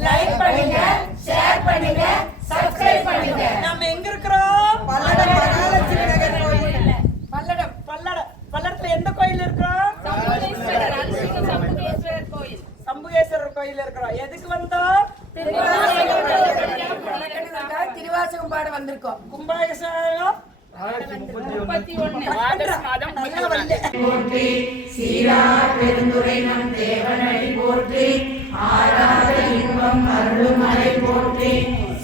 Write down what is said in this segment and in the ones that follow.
Like பண்ணுங்க, share பண்ணுங்க, subscribe பண்ணுங்க. நாம எங்க இருக்கிறோம்? பல்லடம் மகாலட்சுமி நகர் கோயில். பல்லடத்துல எந்த கோயில் இருக்கிறோம்? சம்புகேஸ்வரர் கோயில் இருக்கிறோம். எதுக்கு வந்தோம்? திருவாசகம் பாட வந்திருக்கோம். கும்பாபிஷேகம் 31 ஆகஸ்ட் மாதம் போற்றி சீரா பெருந்துரை நம் தேவனடி போற்றி ஆராத இன்பம் அருள்மலை போற்றி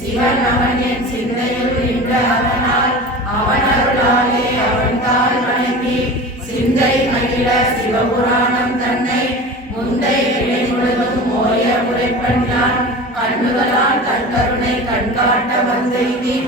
சிவன் அவன் என் சிந்தையில் நின்ற அதனால் அவன் அருளாலே அவன் தாள் வணங்கி சிந்தை மகிழ சிவபுராணம் தன்னை முந்தை வினை முழுதும் மோய உரைப்பண்ணான் கண்ணுகளால் கண்கருணை கண்காட்ட வந்தெய்தி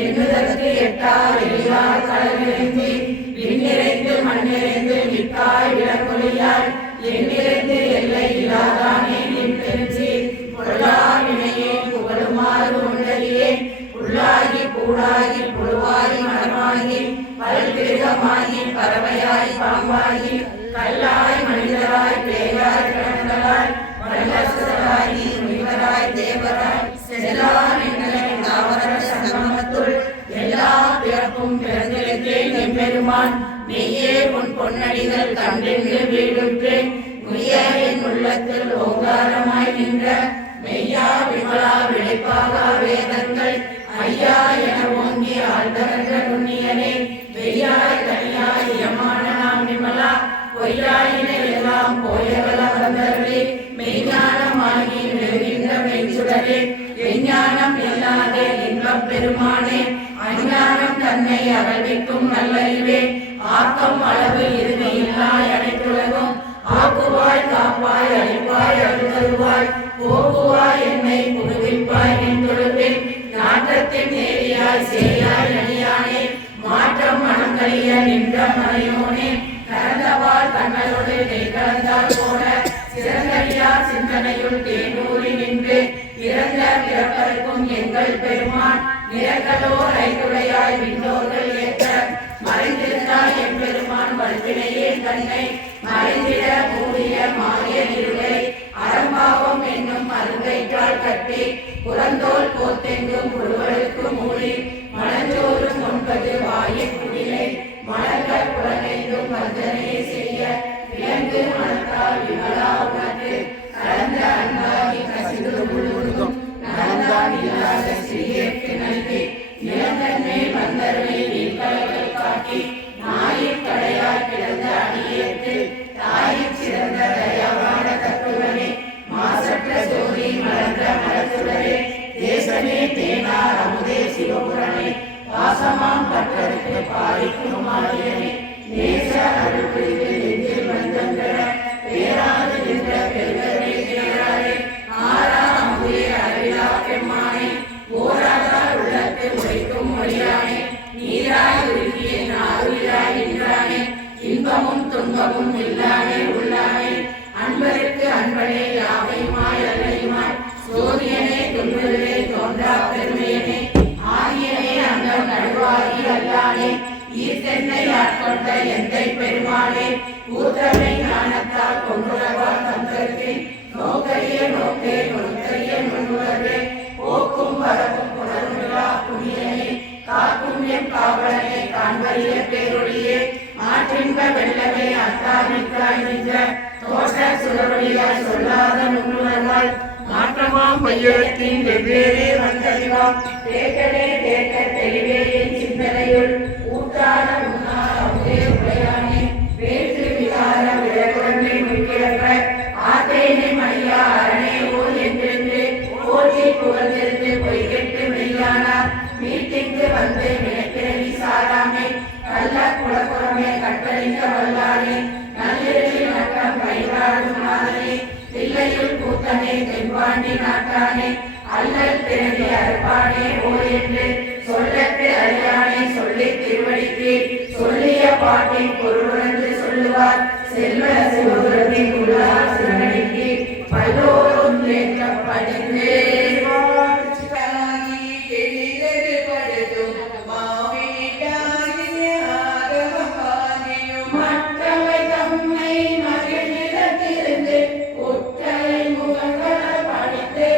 எண்ணுதற்கு எட்டார் எளியார் கடலிறைந்து விண்ணிறைந்து மண்ணிறைந்து நிற்காய் விளக்கொலியாய் எண்ணிறைந்து எல்லை இல்லாதானே நின் தெரிஞ்சு பொருளா வினையே புகழுமாறு உண்டறியே புல்லாகி பூடாகி புழுவாகி மரமாகி பல்கிருகமாகி பறவையாய் பாம்பாகி கல்லாய் மனிதராய் பேயாய் கிழங்களாய் வல்லசுராய் முனிவராய் தேவராய் செல்லா நின்னை தாவர சங்கமத்துள் எல்லா பிறப்பும் பிறந்திருக்கேன் எம்பெருமான் மெய்யே உன் பொன்னடிகள் கண்டென்று வீடுற்றேன் உய்ய என் உள்ளத்தில் ஓங்காரமாய் நின்ற மெய்யா விமலா விளைப்பாக வேதங்கள் ஐயா என ஓங்கி ஆழ்ந்தகன்ற நுண்ணியனே வெய்யாய் தனியாய் யமான நாம் விமலா பொய்யாயின எல்லாம் போயவல வந்தர்களே மெய்ஞானமாகி நெருகின்ற மெய்சுடரே விஞ்ஞானம் இல்லாத இன்பப் பெருமானே அஞ்ஞானம் தன்னை அகழ்விக்கும் நல்லறிவே ஆக்கம் அளவு இறுதி இல்லாய் அனைத்துலகும் ஆக்குவாய் காப்பாய் அழிப்பாய் அழுதருவாய் போக்குவாய் என்னை புதுவிப்பாய் நின் தொழுப்பில் நாட்டத்தின் நேரியாய் சேயாய் அணியானே மாற்றம் மனங்கழிய நின்ற மறையோனே கலந்தவாள் கண்ணலோடு நெய் கலந்தால் போல சிறந்தடியார் சிந்தனையுள் தேனூறி நின்று இறந்த பிறப்பருக்கும் எங்கள் பெருமான் நிறங்களோர் ஐந்துடையாய் விண்ணோர்கள் ஏற்ற மறைந்திருந்தாய் என் பெருமான் வல்வினையே தன்னை மறைந்திட மூடிய மாய இருளை அறம்பாவம் என்னும் அருங்கைற்றால் கட்டி புறந்தோல் போத்தெங்கும் புழுவலுக்கு மூடி மலஞ்சோறும் 9 வாயிற் குடிலை மலர்கள் புலனைந்தும் வந்தனை செய்ய விலங்கு மனத்தால் விமலா உனக்கு கலந்த அன்பாகி கசிந்து முழுவதும் நலந்தான் இல்லாத சிறியேற்கு நல்கி நிலந்தன்மை வந்தருளை நீர்கலங்கள் காட்டி நாயிற் கடையாய் கிடந்த அடியேற்கு தாயிற் சிறந்த தயாவான தத்துவனே மாசற்ற ஜோதி மலர்ந்த மலச்சுடரே தேசமே தேனார் அமுதே சிவபுரனே வாசமாம் பற்றருக்கு பாரிக்கும் ஆரியனே நேச அருள் புரிந்து நெஞ்சில் வந்தென்ற பேராது நின்ற பெருகவே தேராரே ஆரா அமுதே அறிவிலா பெம்மானே ஓராதார் உள்ளத்தில் உரைக்கும் மொழியானே நீராய் உருகிய நாருயிராய் நின்றானே இன்பமும் துன்பமும் இல்லானே உள்ளானே அன்பருக்கு அன்பனே யாவையுமாய் அல்லையுமாய் சோதியனே துன்புருவே தோன்றா பெருமையனே ஆகியனே அந்த நடுவாகி அல்லானே ஈர்த்தென்னை ஆட்கொண்ட எந்தை பெருமானே ஊற்றமை ஞானத்தால் கொண்டுள்ளவார் தந்தற்கு நோக்கரிய நோக்கே நுண்கரிய நுண்ணுணர்வே போக்கும் வரவும் புணர்விழா புனியனே காக்கும் எம் காவலனே காண்பரிய பேரொழியே ஆற்றின்ப வெள்ளமே அத்தாமிக்காய் நின்ற தோற்ற சுடரொழியாய் சொல்லாத நுண்ணுணர்வாய் மாற்றமாம் மையத்தின் வெவ்வேறே வந்தறிவாம் தேக்கடே தேக்க தெளிவே என் சிந்தனையுள் ஊற்றான முன்னால் அமுதே உடையானே வேற்று விகார விழகுடமே முக்கிழப்ப ஆத்தேனை மணியா அரணே ஓர் என்றென்று போற்றி புகழ்ந்திருந்து பொய்கெட்டு மெய்யானார் வீட்டிற்கு வந்து வினைக்கிழவி சாராமே கள்ள குலப்புறமே கட்டளிக்க வல்லானே நள்ளிரவில் நட்டம் பயிராடும் நாதனே தில்லையுள் கூத்தனே தென்பாண்டி நாட்டானே அல்லல் பிறவி அறுப்பானே ஓ என்று சொல்லத்து அறியானே சொல்லி திருவடிக்கு சொல்லிய பாட்டின் பொருளுணர்ந்து சொல்லுவார் செல்வ சிவபுரத்தின் உள்ளார் சிவனடிக்கு பல்லோரும் ஏற்றப்படிந்தே மற்றவை தம்மை மகிழ்ந்திருந்து உற்றை முகங்கள் படித்து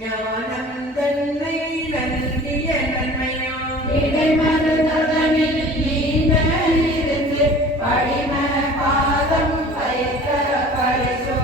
ஞானம் தன்னை நல்கிய நன்மையோ இடைமருதனில் நீண்ட இருந்து படிம பாதம் வைத்த பரிசோ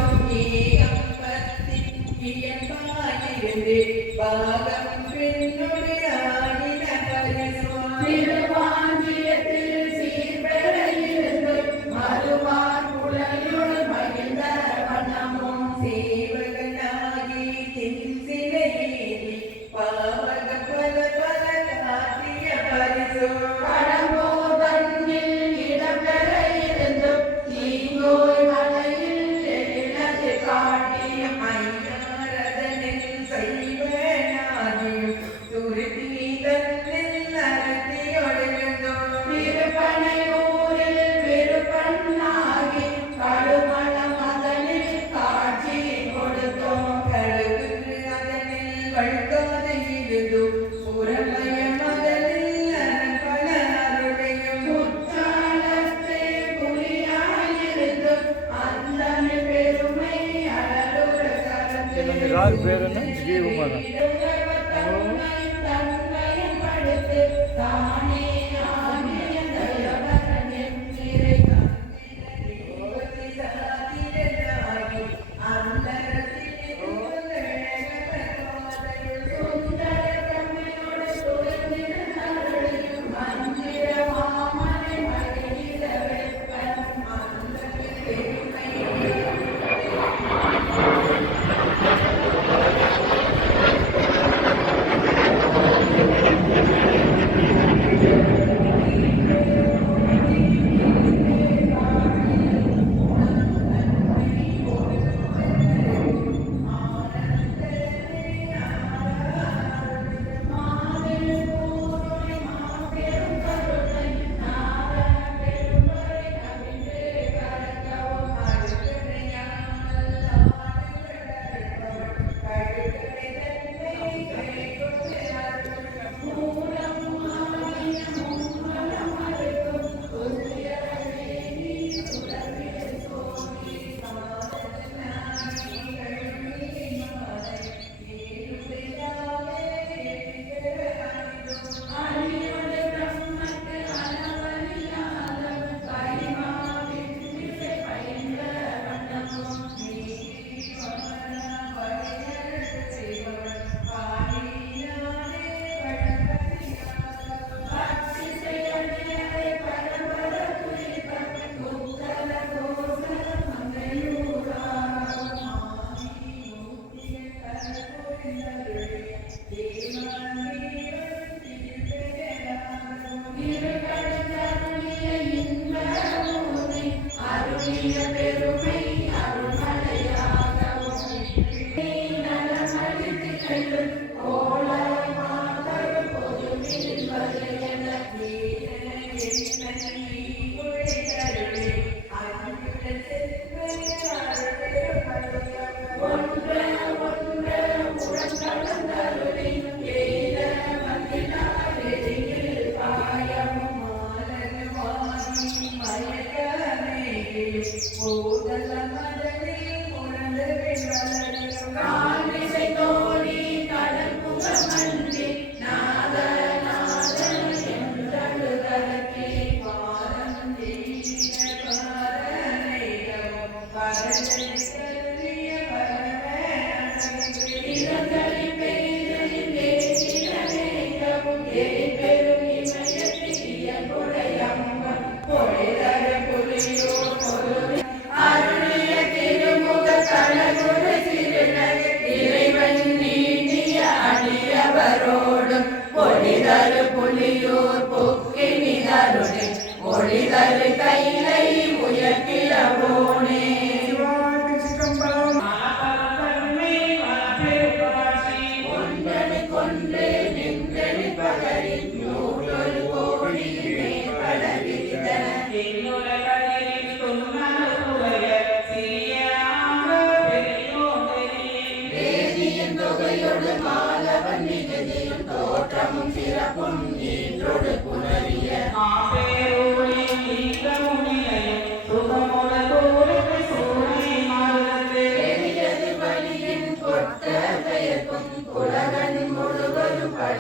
இயற்பாயிருந்து பாகம் பெண்ணோடு ஆடின பரிசோ திருவாஞ்சியத்தில் சீர்பெற இருந்து மறுவார் குழலுள் மகிழ்ந்த வண்ணமும் சேவகனாகி தென்சிலையேறி பாவக பல பல காட்டிய பரிசோ கடம்போதன்னில் இடம்பெற இருந்து தீங்கோய் மலையில் எழிலது காட்டிய ஐயாரதனில் சைவனாகியும் துருத்தி தன்னில் அரத்தியொழிந்தோ திருப்பனையூரில் விருப்பன்னாகி கடுமண மதனில் காட்சி கொடுத்தோம் கழுகுக்கு அதனில் வழுக்காத இருந்தோ புறமய மதனில் அன்பல அருளையும் குற்றாலத்தே புலியாயிருந்து அந்தன் பெருமை அழலுற என்னுடைய ராகு பேர் என்ன? விஜயகுமாரன். தன்மையும் படுத்து தானே ஆகிய தயவரனின் நிறைகள் சாதிரனாகி அந்தரத்தில் சுந்தர தம்மையோடு துறந்திருந்தருளியும் மந்திர மாமனை மகிழ்ந்த வெப்பன் மந்திர பெருமை கால் விசை தோழி கடல் புகழ்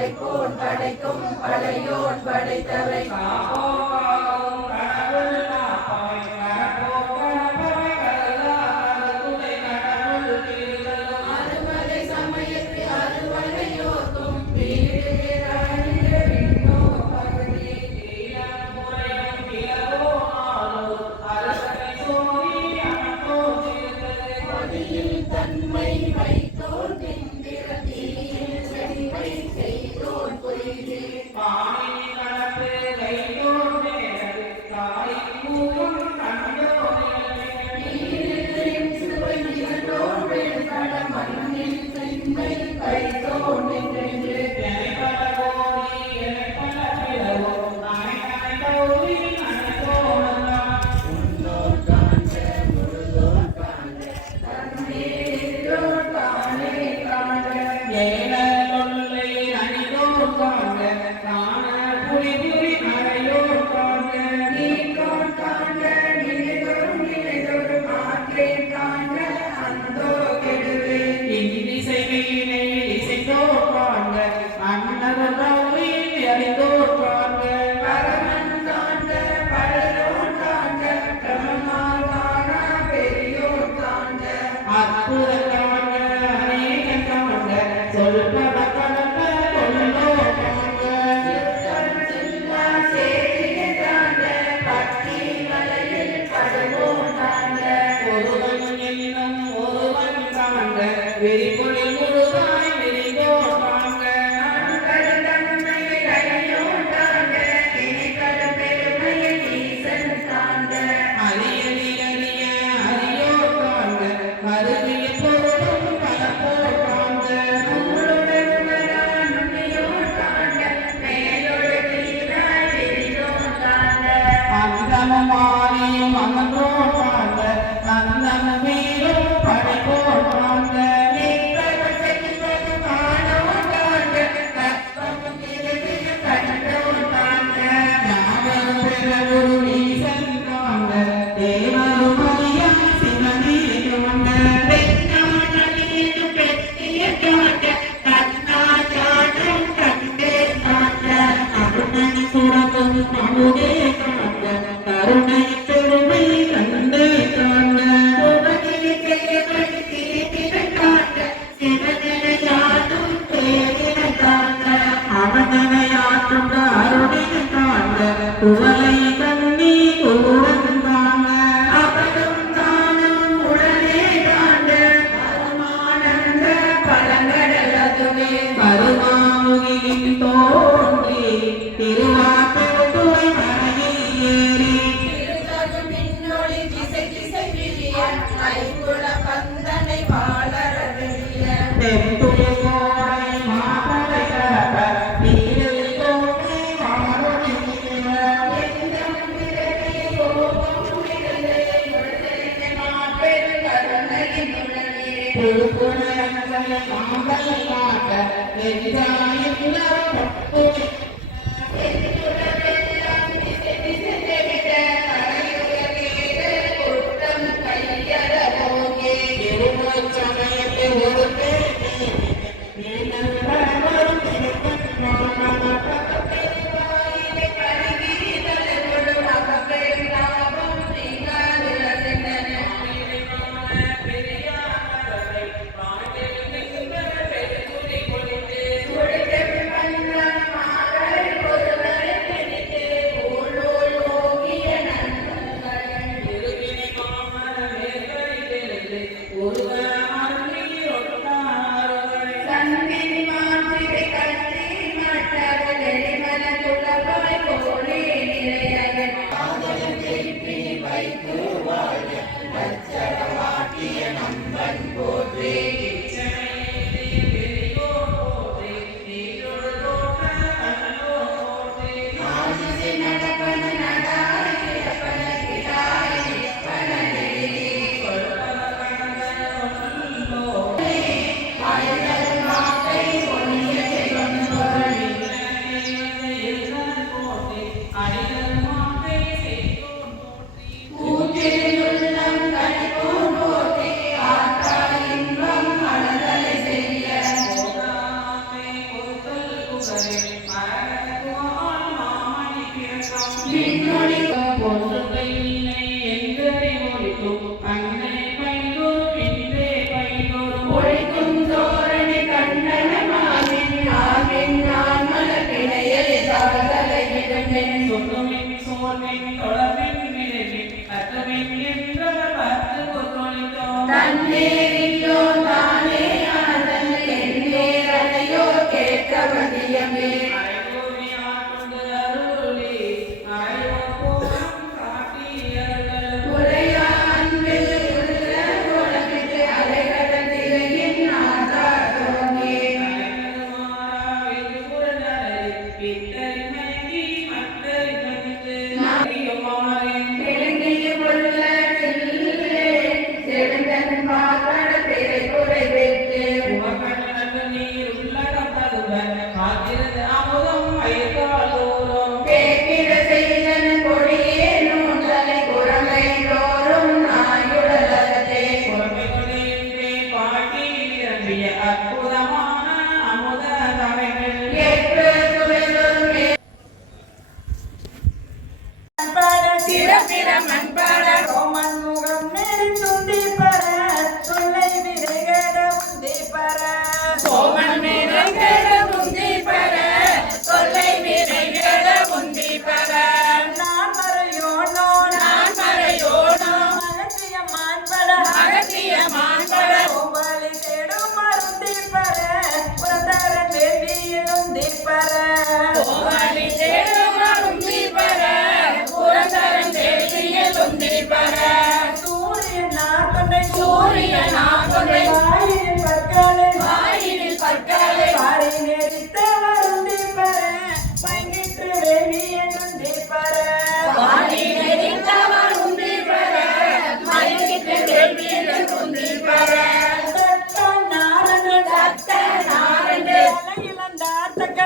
படைப்போன் படைக்கும் படையோன் படைத்தவை அருமறை சமயத்து அருவனையோர்க்கும் வீடு விண்ணோ பகுதி கொடியில் தன்மை வைத்தோர் பிந்திரத்தில் சென்மை செய்தோர் பொய்து நீரில் சுவை நிகழ்ந்தோர் வெளிப்பட மண்ணில் சென்மை வைத்தோர் நின்று உன்னோர் காண்க முழுதோர் காண்க தன்னேரோர் தானே காண்க நீர்கோன் காண்க நினைதோறும் நினைதோறும் ஆற்றேன் காண்க அந்தோ கெடுவே பரமன் காண்க பழையோன் காண்க பிரமமால் காணா பெரியோன் காண்க சித்தம் சில்லா சேரிகை காண்க பக்தி மலையில் படுவோன் காண்க கருத்தன்மை கையோன் காண்க இனிக்கட பெருமையில் ஈசன் காண்க நூலுடன் உணரான் நுண்ணியோன் காண்க மேலோடு கீழாய் விரியோன் காண்க நிற்பதும் செல்வதும் ஆனோன் காண்க கற்பமும் இருவிலும் கண்டோன் காண்க பெண்ணானலியும் பெற்றிய காண்க கண்ணாச்சாற்றும் கண்டே காண்க புவனில் செய்யப்படி தீர்த்திடக் காண்க சிவனிலையாடும் பேரிடக் காண்க அவனும் தானும் உடனே காண்க பரமானந்த பழங்கடல் அதுவே இருதகு மின்னொளி திசை திசை விரிய ஐங்குல பந்தனை வாழற வெளிய எந்தம் விரலிய கோபம் விரலே உடனே மாபெரு கருணையின் உடனே எதிலுலகெல்லாம் திசை திசை தெவிட்ட கரையுலகேற குற்றம் கையற போகே பெருவாயிலை பருகி தலைவொடு அகப்பெரும் லாபம் நீங்காதுலகென சுழிதெரு நேரில்லோ தானே அதன் நேரலையோ கேட்க வந்தியமே உரையா அன்பில் உள்ள உலகிட்டு அலைகடலின் ஆதாரமே விளங்கிய உள்ள செழுந்தன் பாகட திரை குறைவேற்று கேட்கிற செய்தன் கொடியே நூந்தலை குரமை தோறும் நாயுடலகத்தே ஏற்று சுவைதொரு சிறப்பிட மண்பாட ரோமன் முகம் மேல் துண்டி பர சொல்லை விரைகட உந்தி பர சோமன் நிறைகட முந்தி பர சொல்லை நிறைகட முந்தி பர நான் மறையோனோ நான் மறையோனோ அகத்திய மான்பட அகத்திய மான்பட கோபாலி தேடும் மருந்தி பர புரந்தர தேவியில் உந்தி பர கோவாலி தேடுவார் உந்தி பர புரந்தரன் தேவியில் உந்தி பர சூரியன் நாற்கொண்டை சூரியன் நாற்கொண்டை வாயிலில் பற்களை வாயிலில் பற்களை பாறை நெறித்த வருந்தி பர பங்கிற்று வேலியன் உந்தி பர வாணி நெறித்தவர் உந்தி பர மயங்கிட்டு தேவியில் உந்தி பர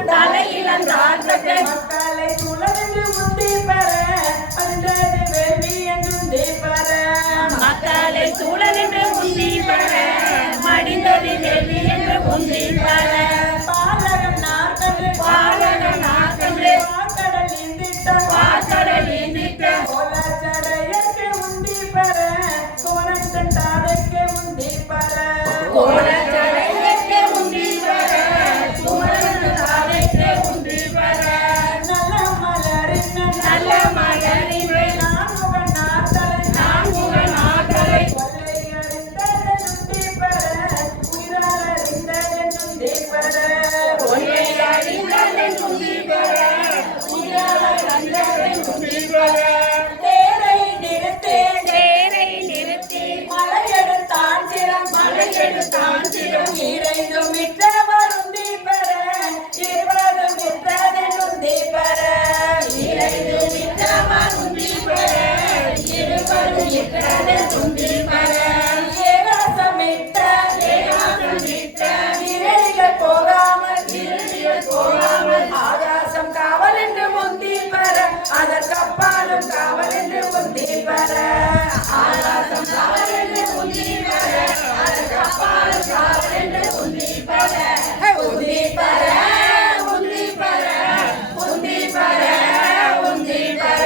தலையிலந்தார்த்தக்க மக்களை சுழன்று முந்தி பெற அந்தது வேள்வி என்று பெற மக்களை சூழலின்று உந்தி பர மடிந்தது தேவி என்று உந்தி பர பாலகன் நாற்கன்று பாலகன் நாற்கன்று பாக்கடல் இந்திட்ட வாசடல் இந்திட்ட கோலாச்சரையற்கு உந்தி பெற கோணத்தன் தாரைக்கு உந்தி பெற கோலச்சடையಕ್ಕೆ உந்தி பர குமரன் தாரைக்கு உந்தி பர நல்ல மலரின் நல்ல மகனின்று நான்முகன் நாத்தலை நான் முகன் ஆற்றலை கொள்ளை அறிந்ததை உந்தி பெற உயிரால் அறிந்ததை உந்தி பெற கொள்ளை அறிந்ததை உந்தி பர உயிரால் அறிந்ததை உந்தி பர தேரை நிறுத்தே தேரை நிறுத்தி மலையெடுத்தான் சிரம் மலையெடுத்தான் சிரம் இறைந்தும் விற்ற வருந்தி பெற இருவரும் விற்றதை உந்தி பெற இறைந்து விட்டவன் உந்தி பர இருவரும் இட்டதை உந்தி பர ஏகாசமிட்ட ஏகாசம் விட்ட இறைகள் போகாமல் இருளில் போகாமல் ஆகாசம் காவல் என்று முந்தி பெற அதற்கப்பாலும் காவல் என்று முந்தி பெற ஆகாசம் காவலென்று உந்தி பர அதற்கப்பாலும் காவலென்று உந்தி பர உந்தி பெற உந்தி பர உந்தி பர உந்தி பர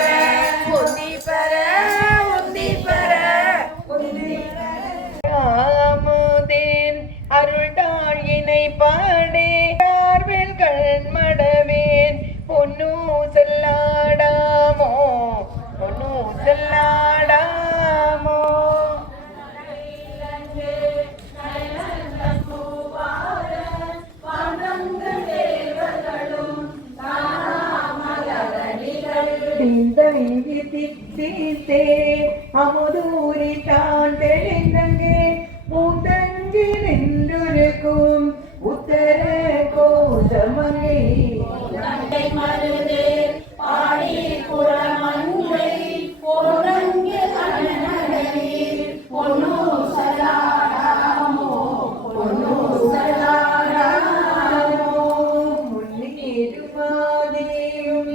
உந்தி பெற உந்தி பெற உந்தி ஆமுதேன் அருள்தாள் இணை பாடே பார்வெல்கள் மடவேன் பொன்னு செல்லாடாமோ பொன்னு செல்லாடாமோ தித்தே அமுதூரி தான் தெளிந்தங்கே பூந்தங்கி நின்றிருக்கும் உத்தர கோசமங்கே முன்னேறுமாதேயும்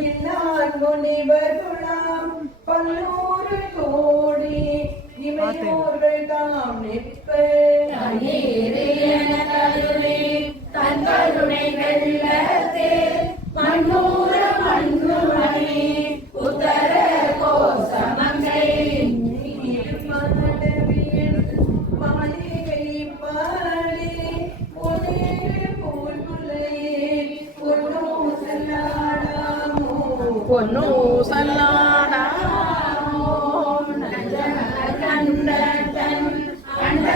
எல்லான் முனிவர்களாம் பல்லூறு கோடி இமையோர்கள் தாம் நிற்ப தன் கருணை வெள்ளத்தே மண்ணூர மண்ணுமணி உத்தர கோசமங்கை மாளிகை பாடி பொன்னேறு போல் முல்லையே பொன்னோ செல்லாடாமோ பொன்னு சல்லாடா கண்ட தன் கண்ட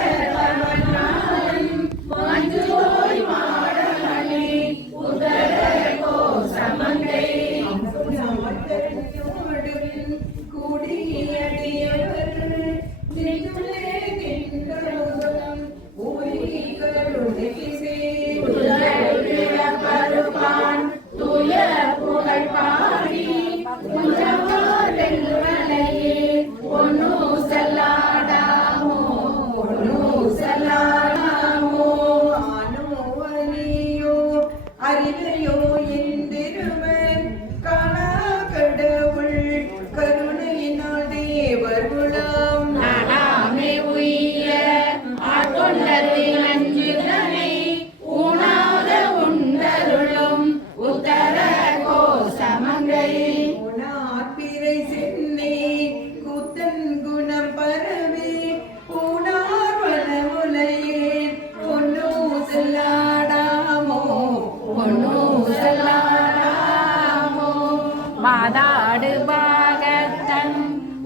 பொன்னூசலாடாமோ மாதாடு பாகத்தன்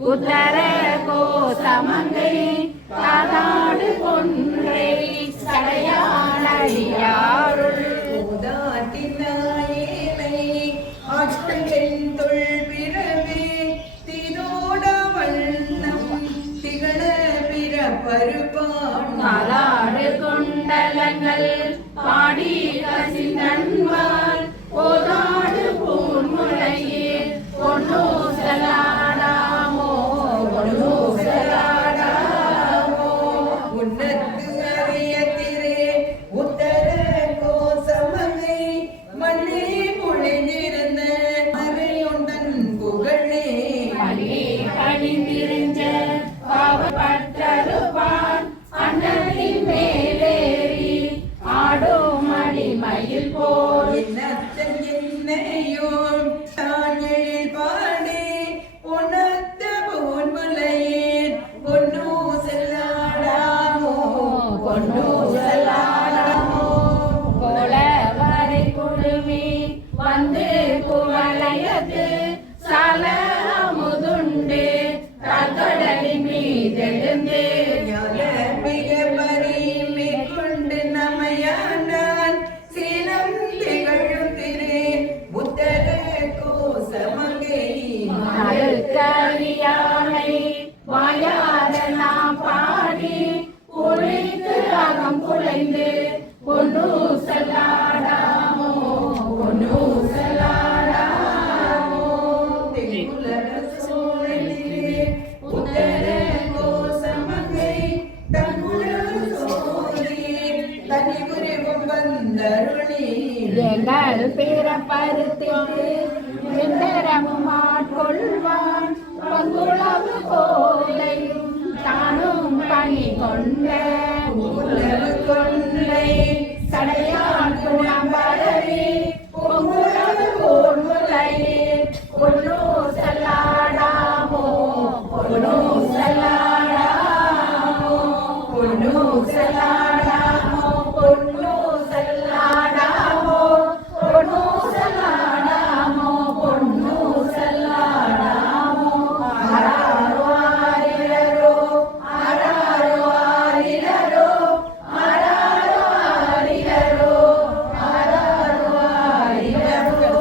உத்தர கோசமங்கை காதாடு கொன்றை சடையாடியாருள் உதாட்டினாயேனை ஆற்றல் தொல் பிறவே திரோட வண்ணம் திகழ பிற பருப்பான் மாதாடு கொண்டலங்கள் பாடி கசிந்தன்வாள் போதாடு பூன்முளையே பொன்னூசலாடாமோ பொன்னூசலாடாமோ உன்னத்து அறியத்திரே உத்தர கோசமங்கை மண்ணே பொழிந்திருந்த மறையுண்டன் புகழே பள்ளி கணிந்திருந்த பாவப்பற்றருப்பான் அண்ணனின் மேலேறி ஆடும் அடிமயில் போல் என்னத்தன் என்னையும் தாழில் பாடி உணர்த்த பொன்முலையேன் பொன்னூ செல்லாடாமோ பொன்னூசலாடாமோ போல வரை குழுமி வந்து குவளையத்து சால அமுதுண்டு கடலின் மீதெழுந்து மிக பரிமை கொண்டு நமையாண்டான் சீலம் திகழும் திரு புத்தர கோசமங்கை அழுக்கறியாமை வாயார நாம் பாடி குளித்து அகம் குலைந்து பொன்னூசலாடாமோ பொன்னூசலாடாமோ தெங்குலக சோழனிலே புத்தர கோசமங்கை தங்குலக சோழி தனி உருவம் வந்தருளி எங்கள் பிறப்பருத்திட்டு எந்தரமும் ஆட்கொள்வான் பங்குளவு கோலையும் தானும் பணி கொண்ட உலகு கொண்டை சடையான் குணம் பரவி பொங்குளவு கோன்முலையே பொன்னூசலாடாமோ பொன்னூசலாடாமோ பொன்னூசலாடாமோ பொன்னூசலாடாமோ பொன்னூசலாடாமோ பொன்னூசலாடாமோ ஆராரோ ஆரிரரோ ஆராரோ ஆரிரரோ ஆராரோ ஆரிரரோ ஆராரோ ஆரிரரோ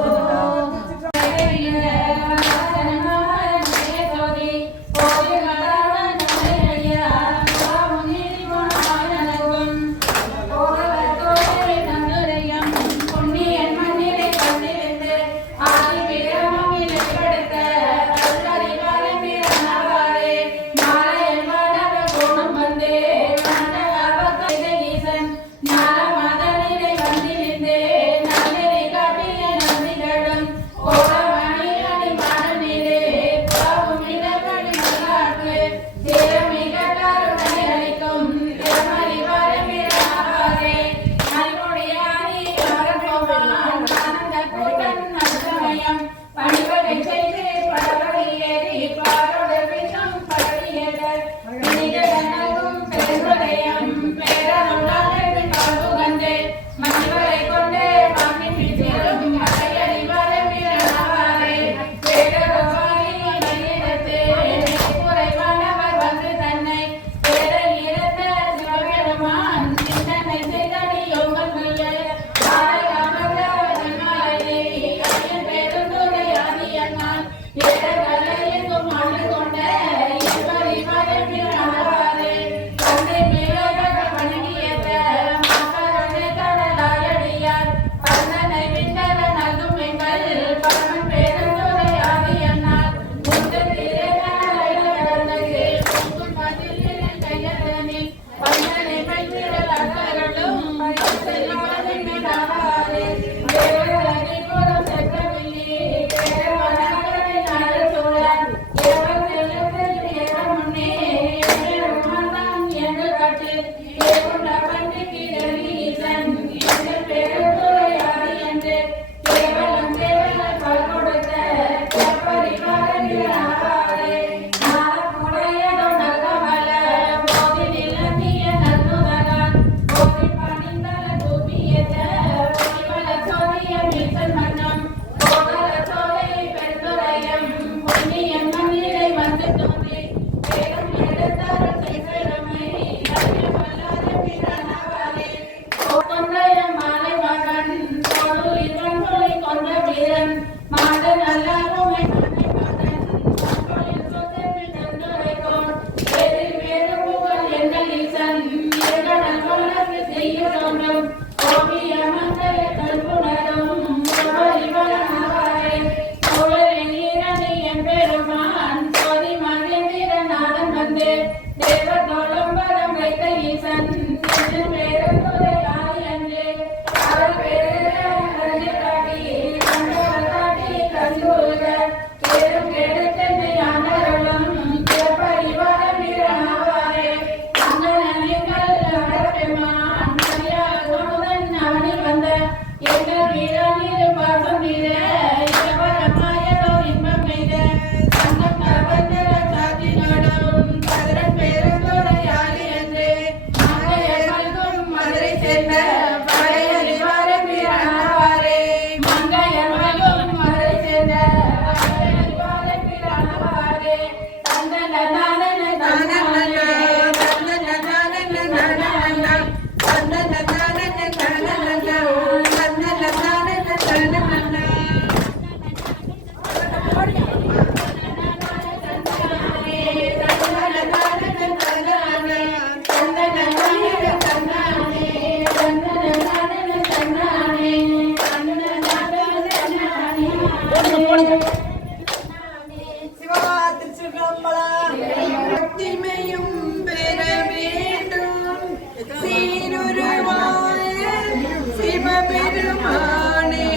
பெருமானே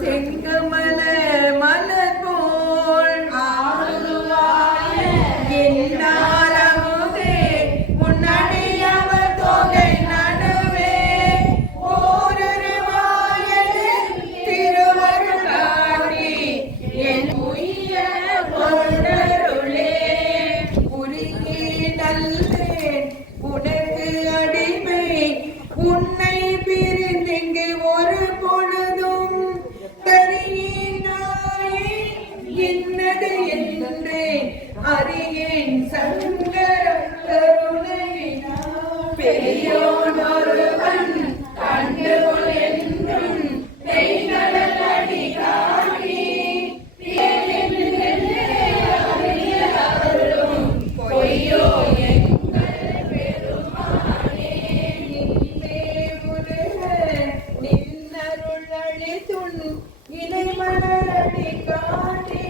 செங்கமல மலர் போல் ஆளுவாய என்னாரமுதே முன்னாடி அவர் தொகை நடுவே ஓரொரு வாயது திருவருள் காட்டி என் உய்ய கொண்டருளே உருகி நல்லேன் உனக்கு அடிமை உன்னை பிரிந்திங்கு ஒரு பொழுதும் தனியினாயே இன்னது என்று அறியேன் சங்கர கருணையினால் பெரியோன் ஒருவன் கண்டுகொள் என்றும் மெய்கடல் அடி காட்டி பொய்யோ எங்கள் பெருமானே நின்னே முருக நின்னருள் அளித்துன் இலை மலரடி காட்டி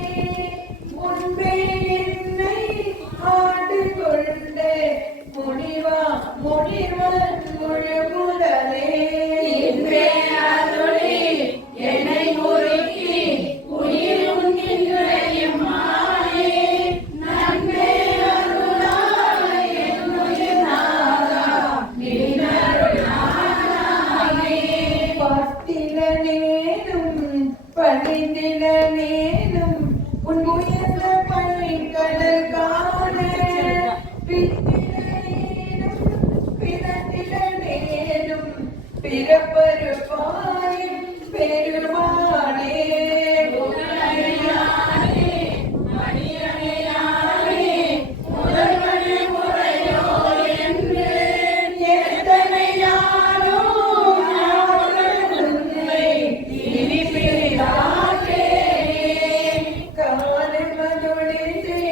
முன்பே என்னை ஆண்டு கொண்ட முனிவா முனிவன் முழுமுதலே இன்றே அருளி என்னை உருக்கி உயிர் உண்கின்ற எம்மானே நன்பே அருளாய் என்னுயிர் நாதா நின்னருள் நானாமே பத்திலனேனும் பணிந்திலனேனும் உன் உயர்ந்த பணிக்கடல் காண பித்திலனேனும் பிறந்திலனேனும் பிறப்பருப்பாயும் பெருமானே உடனடியானே மணியணையானே முதல்வனே முறையோ என்று எத்தனை யாரோ உன்னை இனி பிரியாதே காலமதுளிதே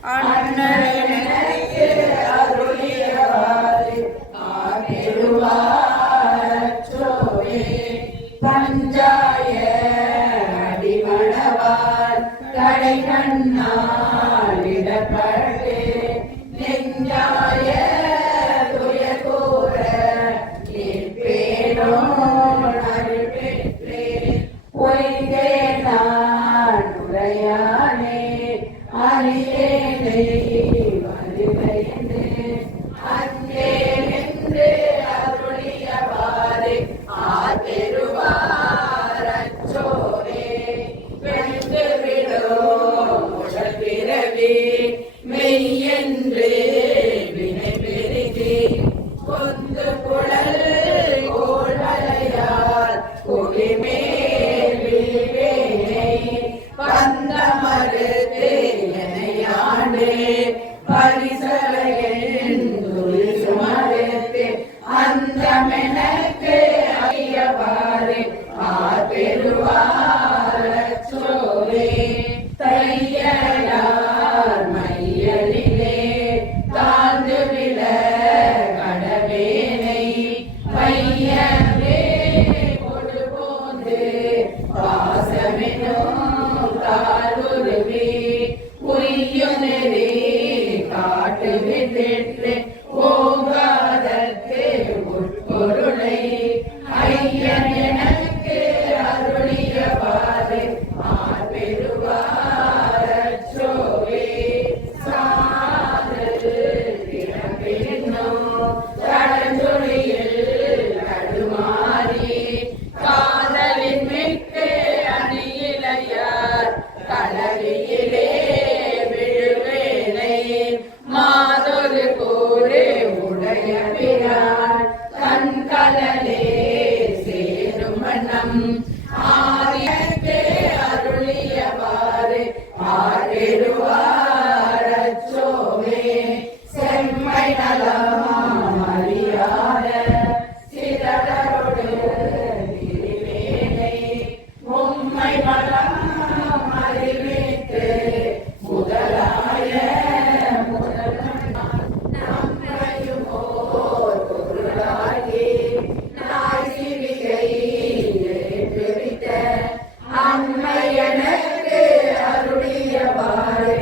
அண்ணல் எனக்கு அருளியவாறு ஆகிடுவாரச்சோவே பஞ்சாய அடிமணவார் கடை கண்ணால் இடப்பட்டு நெஞ்சாய துயர் கூற நிற்பேனோ நறுபெற்றேன் பொய்கே நான் உரையானே அறியேனை வருகைந்து அங்கே நின்று அருளியவாறு ஆதெருவாரச்சோரே வென்று விடும் உடல் பிறவி மெய்யென்று வினை பெருகி கொந்து குழல் கோள்வளையார் குடிமேல் விழிவேனை பந்த மறுத்து எனையாண்டு பரிசலையின் துரிசு மறுத்து அந்தமெனக்கு அறியவாறு ஆபெருவாரச்சோரே தையலார் மையலிலே தாழ்ந்து விழ கடவேனை பையவே கொடு போந்து பாசமெனும் காலுருவி உரியுநெறி காட்டு விட்டு போகாதற்கு உட்பொருளை ஐயன் எனக்கு அருளியவாறு ஆபெருவாரச்சோவே சாதல் திறப்பின்னோ கடஞ்சொலியில் கடுமாறி காதலின் மிக்கு அணியிலையார் கலவியிலே விழுவேனை மாதொரு கூறு உடைய பிரான் கண்கலலே சேரும் வண்ணம் ஆரியத்தே அருளியவாறு ஆகிடுவாரச்சோவே செம்மை நலம் அறியாத சிதறொடு திருவேனை உம்மை மலம் அறிவித்து முதலாய நம்மையுமோர் பொருளாகி நாய் சிவிகை ஏற்றுவித்த அம்மை எனக்கு அருளியவாறு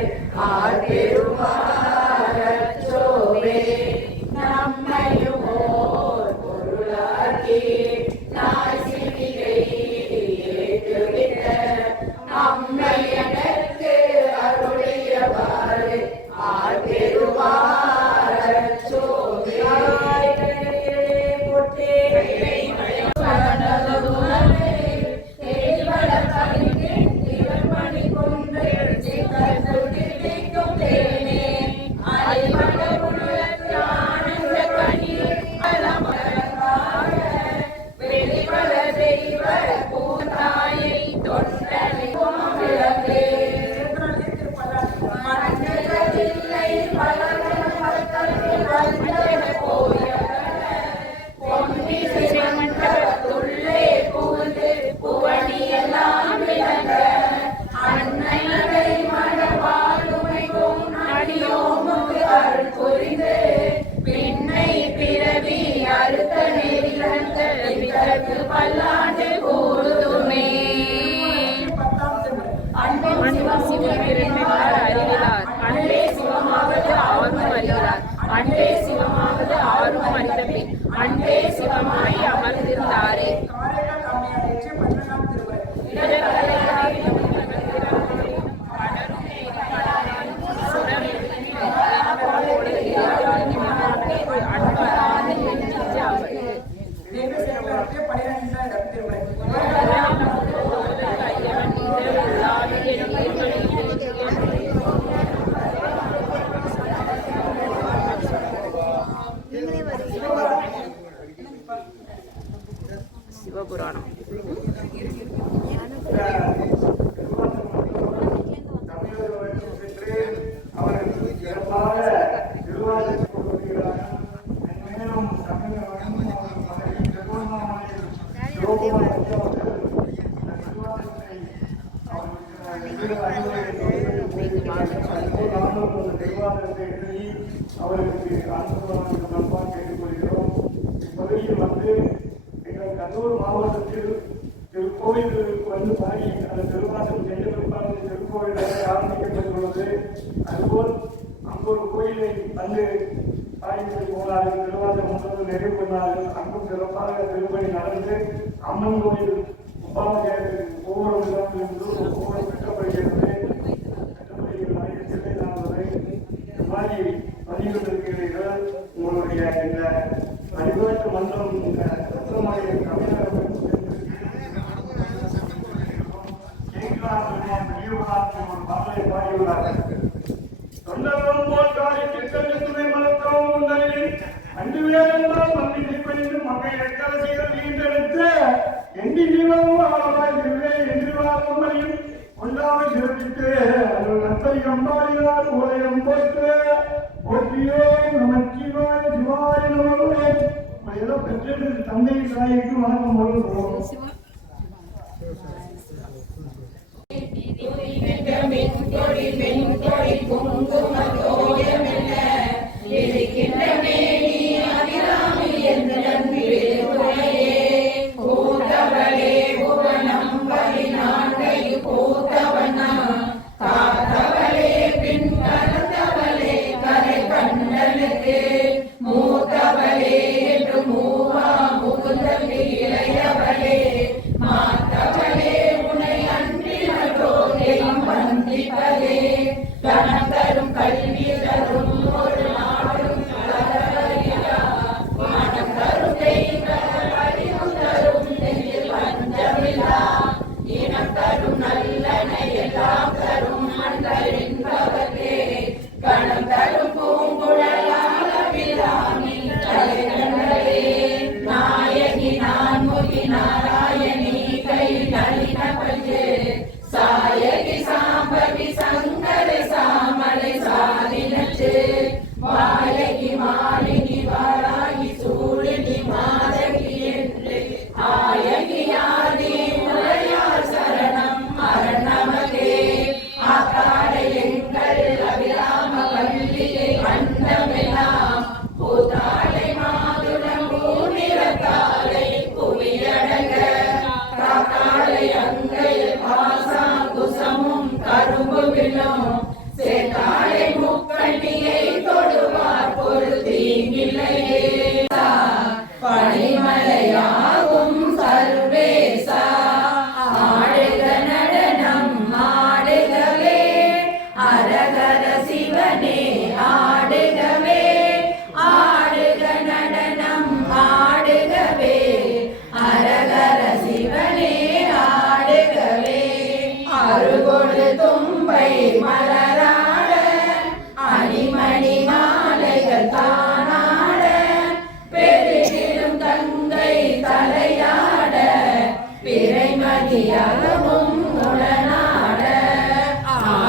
கொண்டார்கள். அதுபோல் நாமும் ஒரு தெய்வாதத்தை எழுதி அவர்களுக்கு ஆசீர்வாதம் நல்வாக கேட்டுக்கொள்கிறோம். இப்பகுதியில் வந்து எங்கள் கண்ணூர் மாவட்டத்தில் திருக்கோயிலுக்கு வந்து பாடி அந்த திருவாசம் செய்யப்பட்ட திருக்கோயில் ஆரம்பிக்கப்பட்டுள்ளது. அதுபோல் அங்கொரு கோயிலை வந்து பாடித்து போனார்கள். திருவாசம் முன்னோடு நிறைவு பண்ணார்கள். அங்கும் சிறப்பாக திருப்பணி நடந்து அம்மன் கோயில் உபாபிஷேகத்திற்கு ஒவ்வொரு இடத்திலிருந்து ஒவ்வொரு கட்டப்படுகிறது. கட்டப்படுகிற ஆயிரத்திலே நாங்கள் இந்த மாதிரி பதிவுகளிருக்கிறீர்கள். உங்களுடைய இந்த வழிபாட்டு மன்றம் இந்த சத்திரமாய தமிழகம் ஒரு பாடலை பாடியுள்ளார்கள். தொண்டரும் போல் காரியத்திற்கு துணை மலக்கவும் உங்களில் அன்று வேறென்றால் மந்திரி பணிந்து மகை எக்கரசிகள் வீண்டெடுத்த எண்டி ஜீவனும் அவராய் திருவே என்று வாக்குமையும் கொண்டாமை சிறப்பித்து நத்தரி அம்பாடியார் உலகம் போற்று போற்றியோ நமச்சிவாய சிவாய நமவே. ஏதோ பெற்றது தந்தை தாய்க்கு வணக்கம் போடுவோம்.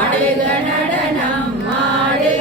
ஆடுக நடனம் ஆடுகவே